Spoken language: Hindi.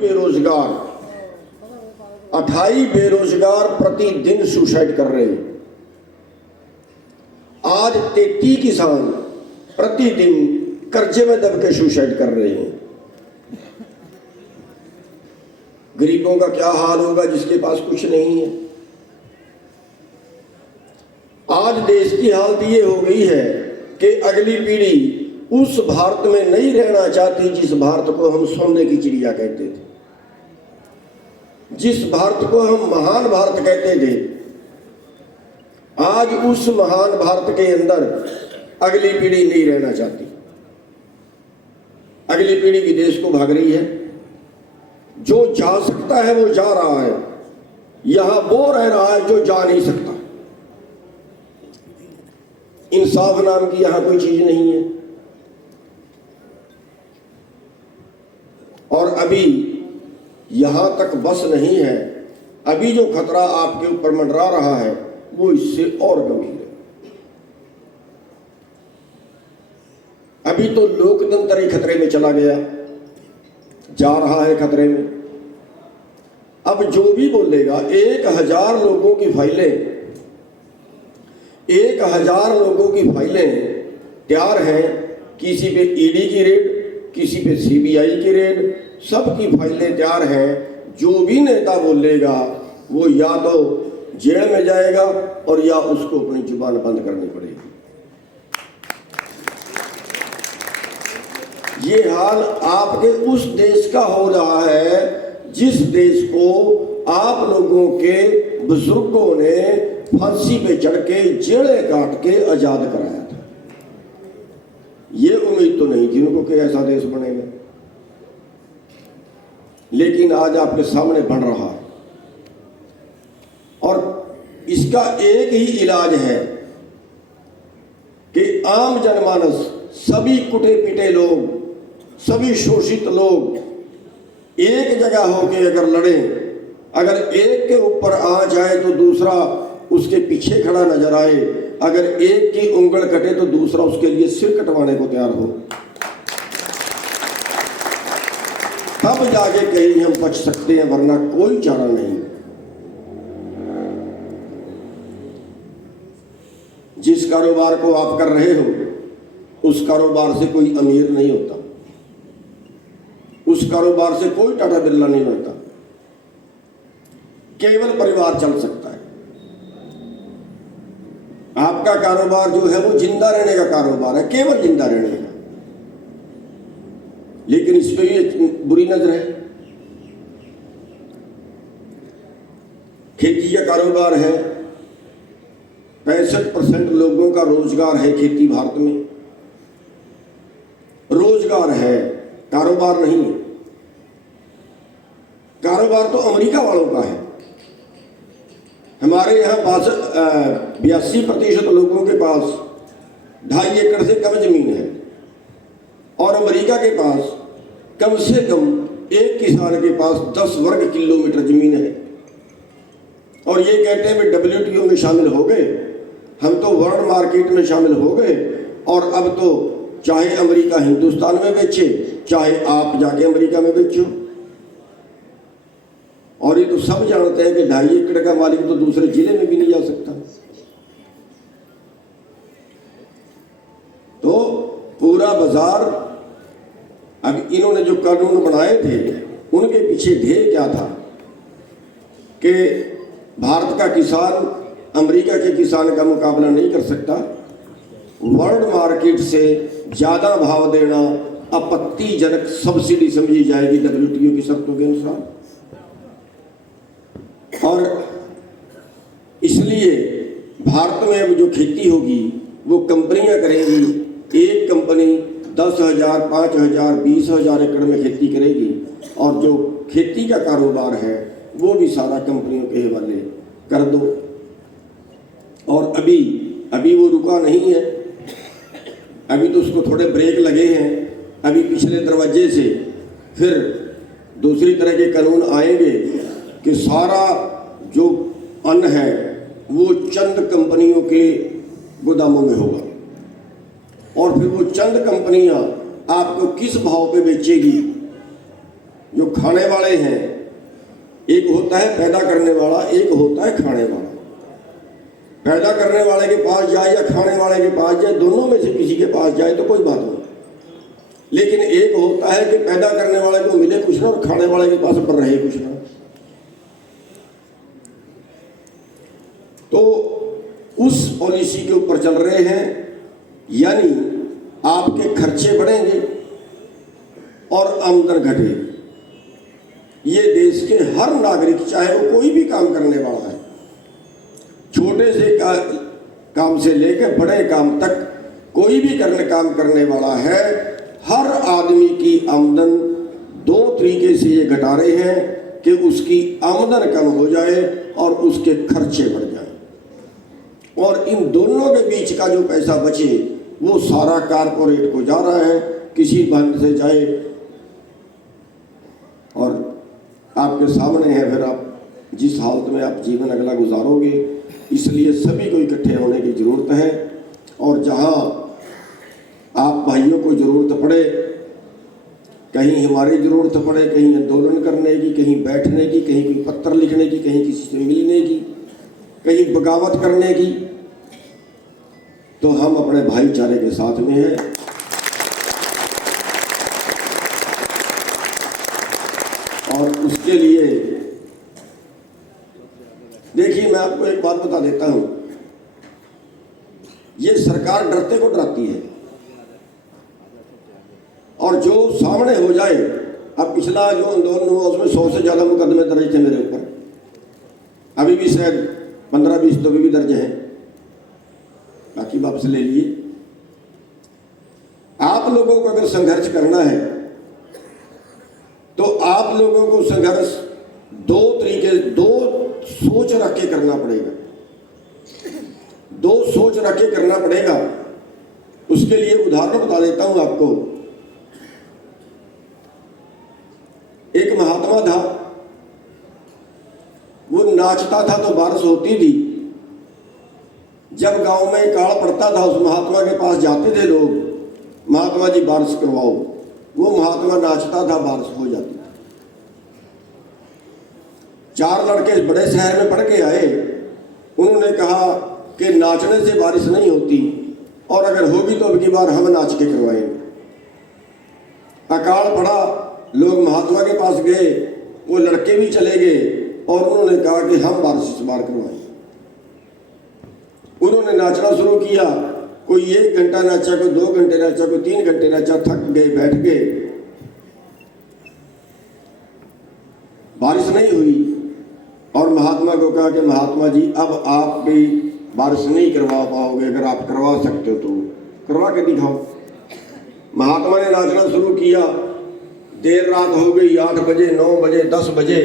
बेरोजगार 28 बेरोजगार प्रतिदिन सुसाइड कर रहे हैं। आज 33 किसान प्रतिदिन कर्जे में दब के सुसाइड कर रहे हैं। गरीबों का क्या हाल होगा जिसके पास कुछ नहीं है। आज देश की हालत ये हो गई है कि अगली पीढ़ी उस भारत में नहीं रहना चाहती जिस भारत को हम सोने की चिड़िया कहते थे, जिस भारत को हम महान भारत कहते थे। आज उस महान भारत के अंदर अगली पीढ़ी नहीं रहना चाहती। अगली पीढ़ी विदेश को भाग रही है। जो जा सकता है वो जा रहा है, यहां वो रह रहा है जो जा नहीं सकता। इंसाफ नाम की यहां कोई चीज नहीं है। और अभी यहां तक बस नहीं है, अभी जो खतरा आपके ऊपर मंडरा रहा है वो इससे और गंभीर है। अभी तो लोकतंत्र ही खतरे में चला गया, जा रहा है खतरे में। अब जो भी बोलेगा 1000 लोगों की फाइलें 1000 लोगों की फाइलें तैयार हैं। किसी पे ईडी की रेड, किसी पे सीबीआई की रेड, सबकी फाइलें तैयार हैं। जो भी नेता बोलेगा वो या तो जेल में जाएगा और या उसको अपनी जुबान बंद करनी पड़ेगी। ये हाल आपके उस देश का हो रहा है जिस देश को आप लोगों के बुजुर्गों ने फांसी पे चढ़ के जेलें काट के आजाद कराया था। ये उम्मीद तो नहीं थी उनको कि ऐसा देश बनेगा, लेकिन आज आपके सामने बन रहा है। और इसका एक ही इलाज है कि आम जनमानस, सभी कुटे पिटे लोग, सभी शोषित लोग एक जगह होकर अगर लड़े, अगर एक के ऊपर आ जाए तो दूसरा उसके पीछे खड़ा नजर आए, अगर एक की उंगल कटे तो दूसरा उसके लिए सिर कटवाने को तैयार हो, तब जाके कहीं हम बच सकते हैं, वरना कोई चारा नहीं। जिस कारोबार को आप कर रहे हो उस कारोबार से कोई अमीर नहीं होता, उस कारोबार से कोई टाटा बिरला नहीं बनता। केवल परिवार चल सकता है। आपका कारोबार जो है वो जिंदा रहने का कारोबार है, केवल जिंदा रहने का। लेकिन इस पे ये बुरी नजर है। खेती का कारोबार है, 65% लोगों का रोजगार है। खेती भारत में रोजगार है, कारोबार नहीं है। कारोबार तो अमेरिका वालों का है। हमारे यहाँ 82% लोगों के पास 2.5 एकड़ से कम जमीन है, और अमेरिका के पास कम से कम एक किसान के पास 10 वर्ग किलोमीटर जमीन है। और ये कहते हैं कि WTO में शामिल हो गए, हम तो वर्ल्ड मार्केट में शामिल हो गए, और अब तो चाहे अमेरिका हिंदुस्तान में बेचे, चाहे आप जाके अमेरिका में बेचो। और ये तो सब जानते हैं कि 2.5 एकड़ का मालिक तो दूसरे जिले में भी नहीं जा सकता। तो पूरा बाजार, अब इन्होंने जो कानून बनाए थे उनके पीछे ध्येय क्या था कि भारत का किसान अमेरिका के किसान का मुकाबला नहीं कर सकता, वर्ल्ड मार्केट से ज्यादा भाव देना आपत्तिजनक सब्सिडी समझी जाएगी WTO की शर्तों के अनुसार। और इसलिए भारत में अब जो खेती होगी वो कंपनियां करेंगी। एक कंपनी 10,000, 5,000, 20,000 एकड़ में खेती करेगी, और जो खेती का कारोबार है वो भी सारा कंपनियों के हवाले कर दो। और अभी वो रुका नहीं है, अभी तो उसको थोड़े ब्रेक लगे हैं। अभी पिछले दरवाजे से फिर दूसरी तरह के कानून आएंगे कि सारा जो अन्न है वो चंद कंपनियों के गोदामों में होगा, और फिर वो चंद कंपनियां आपको किस भाव पे बेचेगी जो खाने वाले हैं, एक होता है पैदा करने वाला, एक होता है खाने वाला। पैदा करने वाले के पास जाए या खाने वाले के पास जाए, दोनों में से किसी के पास जाए तो कोई बात नहीं, लेकिन एक होता है कि पैदा करने वाले को मिले कुछ ना और खाने वाले के पास पर रहे कुछ ना। तो उस पॉलिसी के ऊपर चल रहे हैं, यानी आपके खर्चे बढ़ेंगे और आमदन घटेगी। ये देश के हर नागरिक, चाहे वो कोई भी काम करने वाला है, छोटे से काम से लेकर बड़े काम तक, कोई भी काम करने वाला है, हर आदमी की आमदन दो तरीके से ये घटा रहे हैं कि उसकी आमदन कम हो जाए और उसके खर्चे बढ़ जाए, और इन दोनों के बीच का जो पैसा बचे वो सारा कारपोरेट को जा रहा है, किसी ढंग से जाए। और आपके सामने है फिर आप जिस हालत में आप जीवन अगला गुजारोगे, इसलिए सभी को इकट्ठे होने की ज़रूरत है। और जहां आप भाइयों को ज़रूरत पड़े, कहीं हमारी ज़रूरत पड़े, कहीं आंदोलन करने की, कहीं बैठने की, कहीं कोई पत्र लिखने की, कहीं किसी से मिलने की, कहीं बगावत करने की, तो हम अपने भाईचारे के साथ में हैं। और उसके लिए देखिए, मैं आपको एक बात बता देता हूं, ये सरकार डरते को डराती है, और जो सामने हो जाए, अब पिछला जो आंदोलन हुआ उसमें 100 से ज़्यादा मुकदमे दर्ज थे मेरे ऊपर, अभी भी शायद 15-20 तो अभी भी दर्ज हैं, बाकी वापस ले लिए। आप लोगों को अगर संघर्ष करना है तो आप लोगों को संघर्ष दो सोच रख के करना पड़ेगा, दो सोच रख के करना पड़ेगा। उसके लिए उदाहरण बता देता हूं आपको। एक महात्मा था, वो नाचता था तो बारिश होती थी। जब गांव में काल पड़ता था, उस महात्मा के पास जाते थे लोग, महात्मा जी बारिश करवाओ। वो महात्मा नाचता था, बारिश हो जाती थी। 4 लड़के बड़े शहर में पढ़ के आए, उन्होंने कहा कि नाचने से बारिश नहीं होती, और अगर होगी तो अब की बार हम नाच के करवाएंगे। अकाल पड़ा, लोग महात्मा के पास गए, वो लड़के भी चले गए और उन्होंने कहा कि हम बारिश इस बार करवाएंगे। उन्होंने नाचना शुरू किया, कोई 1 घंटा नाचा, कोई 2 घंटे नाचा, कोई 3 घंटे नाचा, थक गए, बैठ गए, बारिश नहीं हुई। और महात्मा को कहा कि महात्मा जी अब आप भी बारिश नहीं करवा पाओगे, अगर आप करवा सकते हो तो करवा के दिखाओ। महात्मा ने नाचना शुरू किया, देर रात हो गई, 8 बजे, 9 बजे, 10 बजे।